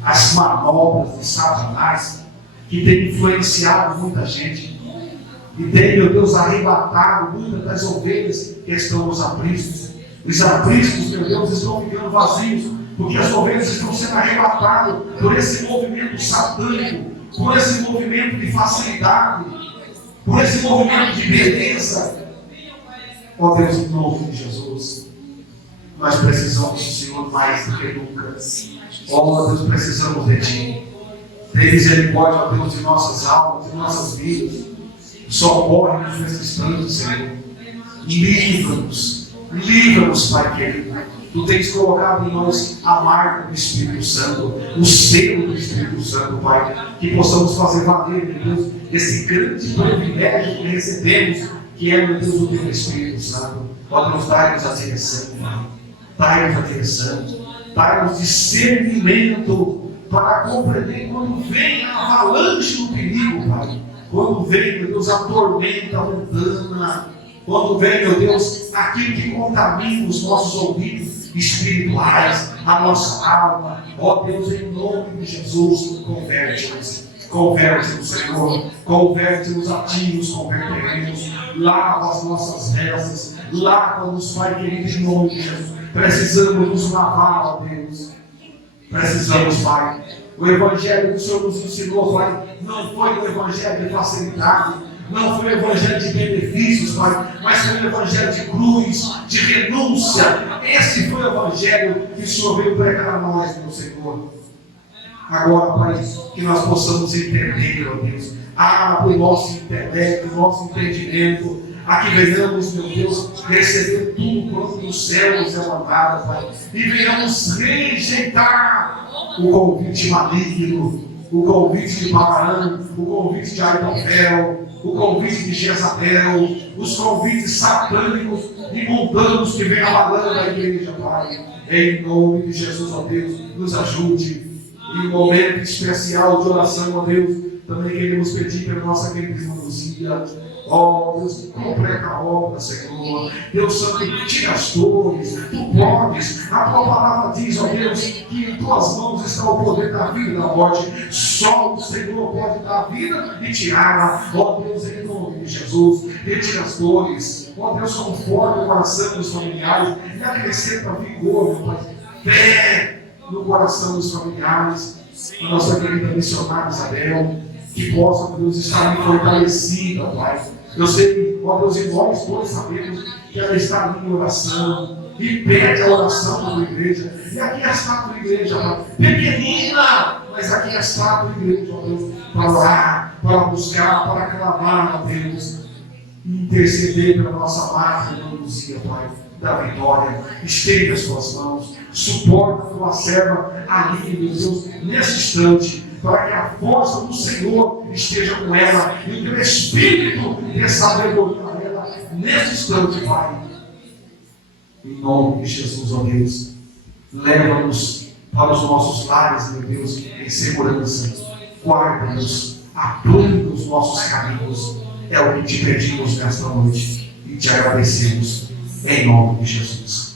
as manobras de Satanás, que tem influenciado muita gente e tem, meu Deus, arrebatado muitas das ovelhas que estão nos apriscos. Os apriscos, meu Deus, estão ficando vazios, porque as ovelhas estão sendo arrebatadas por esse movimento satânico, por esse movimento de facilidade, por esse movimento de beleza. Ó Deus, em nome de Jesus, nós precisamos do Senhor mais do que nunca. Ó Deus, precisamos de Ti. Tem misericórdia, ó Deus, de nossas almas, de nossas vidas. Socorre-nos nesse instante, Senhor. Livra-nos, Pai querido. Tu tens colocado em nós a marca do Espírito Santo, o selo do Espírito Santo, Pai. Que possamos fazer valer, meu Deus, esse grande privilégio que recebemos, que é, meu Deus, o Teu Espírito Santo. Ó Deus, dai-nos a direção, Pai. Dai-nos a direção. Dai-nos discernimento para compreender quando vem a avalanche do perigo, Pai. Quando vem, meu Deus, a tormenta mundana. Quando vem, meu Deus, aquilo que contamina os nossos ouvidos espirituais, a nossa alma. Ó Deus, em nome de Jesus, converte-nos. Converte-nos, Senhor. Converte-nos a Ti, nos converteremos. Lava as nossas vestes. Lava-nos, Pai querido, em nome de Jesus. Precisamos nos lavar, ó Deus. Precisamos, Pai. O Evangelho que o Senhor nos ensinou, Pai, não foi um Evangelho de facilidade, não foi um Evangelho de benefícios, Pai, mas foi um Evangelho de cruz, de renúncia. Esse foi o Evangelho que o Senhor veio pregar a nós, meu Senhor. Agora, Pai, que nós possamos entender, ó Deus, abre o nosso intelecto, o nosso entendimento, a que venhamos, meu Deus, receber tudo quanto do céu nos é mandado, Pai, e venhamos rejeitar o convite maligno, o convite de Balaão, o convite de Aitofel, o convite de Jezabel, os convites satânicos e mundanos que vem abalando a igreja, Pai. Em nome de Jesus, ó Deus, nos ajude. Em um momento especial de oração, ó Deus, também queremos pedir pela nossa querida irmã Luzia. Ó Deus, completa a obra, Senhor. Deus Santo, tira as dores, tu podes. A tua palavra diz, ó Deus, que em tuas mãos está o poder da vida e da morte. Só o Senhor pode dar a vida e tirá-la. Ó Deus, em nome de Jesus, retira as dores. Ó Deus, conforta o coração dos familiares e acrescenta vigor, meu Pai. Fé no coração dos familiares. A nossa querida missionária Isabel, que possa, Deus, estar fortalecida, Pai. Eu sei, ó Deus, e nós todos sabemos que ela está ali em oração e pede a oração da tua igreja. E aqui está a tua igreja, Pai, pequenina, mas aqui está a tua igreja, ó Deus, para orar, para buscar, para clamar, ó Deus, interceder pela nossa amada irmã Luzia, Pai, da vitória. Estende as tuas mãos, suporta a tua serva ali, meu Deus, nesse instante, para que a força do Senhor esteja com ela e o teu espírito dê sabedoria a ela nesse instante, Pai. Em nome de Jesus, ó Deus, leva-nos para os nossos lares, meu Deus, em segurança. Guarda-nos, aplane os nossos caminhos. É o que te pedimos nesta noite e te agradecemos em nome de Jesus.